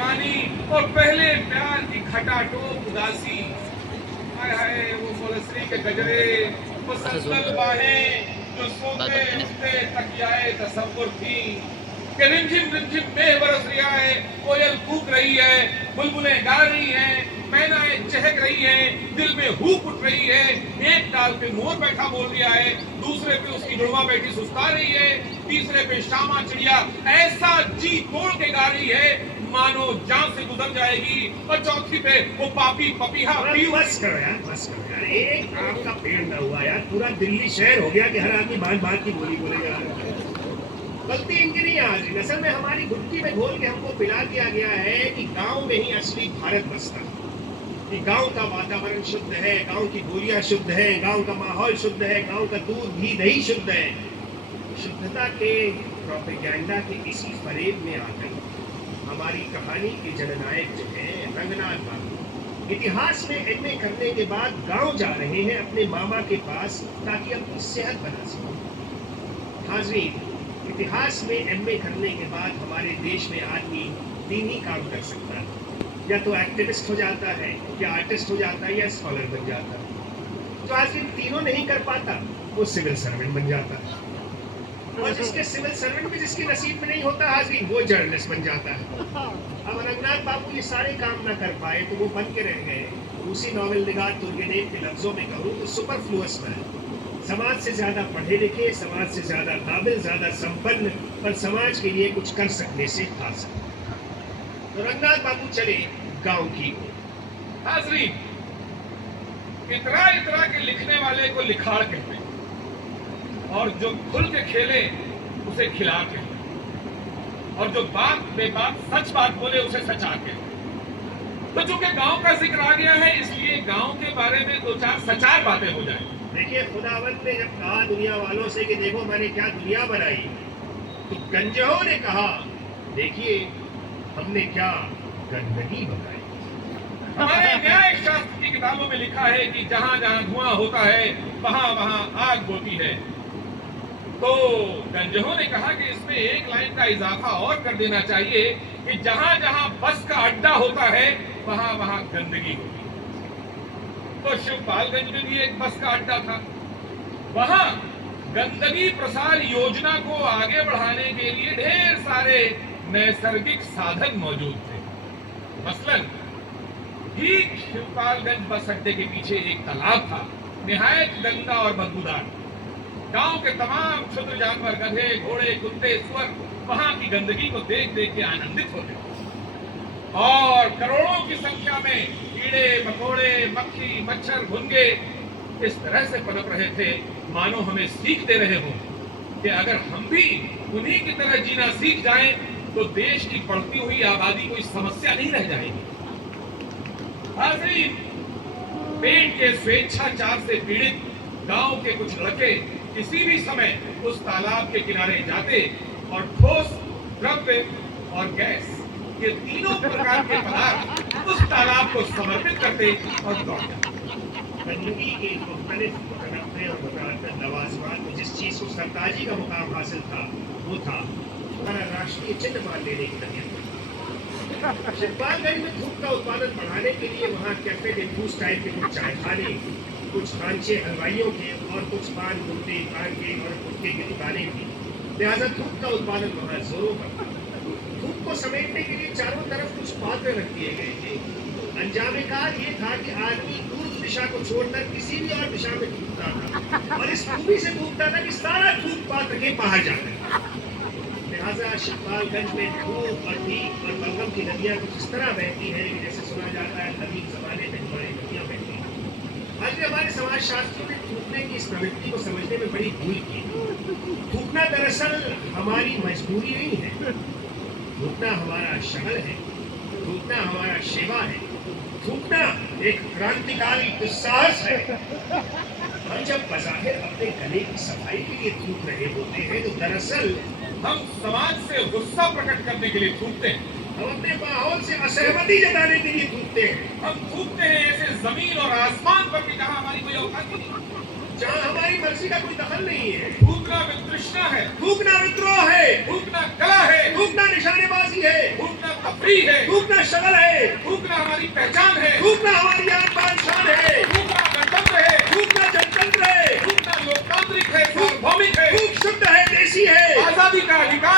और पहले प्यार की खटाटोप उदासी, हाय हाय वो मोलसरी के गजरे, वो संतल बाहें जो सोते उठते तकियाए तसव्वुर थी कि रिमझिम मेह बरस रहा है, कोयल कूक रही है, बुलबुलें गा रही हैं, मैनाएं चहक रही हैं, दिल में हूक उठ रही है। एक डाल पे मोर बैठा बोल रहा है, दूसरे पे उसकी जुड़वा बैठी सुस्ता रही है, तीसरे पे शामा चिड़िया ऐसा जी तोड़ के गा रही है मानो जान से गुजर जाएगी, और चौथी पे वो पापी पपीहा बस करो यार, बस करो यार। एक आम का पेड़ ना हुआ यार, पूरा दिल्ली शहर हो गया कि हर आदमी बात बात की बोली बोलेगा। गलती इनकी नहीं आ रही, असल में हमारी गुटकी में घोल के हमको पिला दिया गया है कि गांव में ही असली भारत बसता है, कि गांव का वातावरण शुद्ध है, गांव की बोलियां शुद्ध है, गांव का माहौल शुद्ध है, गांव का दूध घी दही शुद्ध है। शुद्धता के प्रोपेगेंडा के इसी फरेब में आ गई हमारी कहानी के जननायक जो है रंगनाथ बाबू। इतिहास में एमए करने के बाद गांव जा रहे हैं अपने मामा के पास ताकि अपनी सेहत बना सकें। हाज़रीन, इतिहास में एमए करने के बाद हमारे देश में आदमी तीन ही काम कर सकता है, या तो एक्टिविस्ट हो जाता है, या आर्टिस्ट हो जाता है, या स्कॉलर बन जाता है। तो आज तीनों नहीं कर पाता वो सिविल सर्वेंट बन जाता है, और जिसके सिविल सर्वेंट भी जिसके नसीब में नहीं होता हाज़रीन, वो जर्नलिस्ट बन जाता है। अब रंगनाथ बाबू ये सारे काम ना कर पाए तो वो बन के रह गए उसी नॉवेल निगार तुर्गेनेव के लफ्जों में कहूँ तो सुपरफ्लुअस मैन, समाज से ज्यादा पढ़े लिखे, समाज से ज्यादा काबिल, ज्यादा संपन्न, पर समाज के लिए कुछ कर सकने से हासिल। तो रंगनाथ बाबू चले गांव की ओर। हाज़रीन, इतरा इतरा के लिखने वाले को लिखाड़ कहते हैं, और जो खुल के खेले उसे खिला के, और जो बात बेबात सच बात बोले उसे सचा के। तो चूंकि गांव का जिक्र आ गया है, इसलिए गांव के बारे में दो चार सचार बातें हो जाए। देखिए, खुदावंत ने जब कहा दुनिया वालों से कि देखो मैंने क्या दुनिया बनाई, तो गंजहों ने कहा देखिए हमने क्या गंदगी बनाई। हमारे न्याय शास्त्र की किताबों में लिखा है कि जहां जहां धुआं होता है वहां वहां आग बोती है। तो गंजहों ने कहा कि इसमें एक लाइन का इजाफा और कर देना चाहिए कि जहां जहां बस का अड्डा होता है वहां वहां गंदगी होती है। तो शिवपालगंज में भी एक बस का अड्डा था, वहां गंदगी प्रसार योजना को आगे बढ़ाने के लिए ढेर सारे नैसर्गिक साधन मौजूद थे। मसलन ठीक शिवपालगंज बस अड्डे के पीछे एक तालाब था, निहायत गंदा और बदबूदार। गांव के तमाम क्षुद्र जानवर, गधे, घोड़े, कुत्ते, सुअर वहां की गंदगी को देख देख के आनंदित होते, और करोड़ों की संख्या में कीड़े मकोड़े, मक्खी, मच्छर, भुनगे इस तरह से पनप रहे थे मानो हमें सीख दे रहे हो कि अगर हम भी उन्हीं की तरह जीना सीख जाएं तो देश की बढ़ती हुई आबादी कोई समस्या नहीं रह जाएगी। हाज़रीन, पेट के स्वेच्छाचार से पीड़ित गांव के कुछ लड़के किसी भी समय उस तालाब के किनारे जाते और ठोस, द्रव्य और गैस, ये तीनों प्रकार के पदार्थ उस तालाब को समर्पित करते और दौड़ जाते। गंदगी के मुख्तलिफ मुतनव्वे और मुतअद्दिद लवाज़िमात में जिस चीज़ को सरताजी का मुकाम हासिल था वो था हमारा राष्ट्रीय चिन्ह मान लेने की तैयारी। शिवपालगंज में धूप का उत्पादन बढ़ाने के लिए वहाँ कैफे डिफ्यूज टाइप के कुछ चायखाने, कुछ खांचे हलवाइयों के, और कुछ पान गुट्टे, पान के और गुटके की दुकानें थी। लिहाजा धूप का उत्पादन वहाँ जोरों पर था। धूप को समेटने के लिए चारों तरफ कुछ पात्र रख दिए गए थे। अंजाम-ए-कार ये था कि आदमी पूर्व दिशा को छोड़कर किसी भी और दिशा में धूपता था, और इस खूबी से धूपता था कि सारा धूप पात्र के बाहर जाता था। लिहाजा शिवपालगंज में धूप और नीक और बलगम की नदियाँ कुछ इस तरह बहती हैं कि जैसे सुना जाता है कदीम जमाने में हमारी नदियाँ बहती हैं। आज भी हमारे समाज शास्त्रियों ने थूकने की इस प्रवृत्ति को समझने में बड़ी भूल की। थूकना दरअसल हमारी मजबूरी नहीं है, थूकना हमारा शगल है, थूकना हमारा सेवा है, थूकना एक क्रांतिकारी दुस्साहस है। हम जब बज़ाहिर अपने गले की सफाई के लिए थूक रहे होते हैं तो दरअसल हम समाज से गुस्सा प्रकट करने के लिए थूकते हैं, हम अपने माहौल से असहमति जताने के लिए थूकते हैं। हम थूकते हैं ऐसे जमीन और आसमान पर भी जहां हमारी कोई औकात नहीं। जहाँ हमारी मर्जी का कोई दखल नहीं है। थूकना वितृष्णा है, थूकना विद्रोह है, थूकना कला है, थूकना निशानेबाजी है, थूकना तफरीह है, थूकना शगल है, थूकना हमारी पहचान है, थूकना हमारी आन बान शान है, थूकना गणतंत्र है, थूकना जनतंत्र है, थूकना लोकतांत्रिक है, सार्वभौमिक है, थूक शुद्ध है, देसी है, आजादी का अधिकार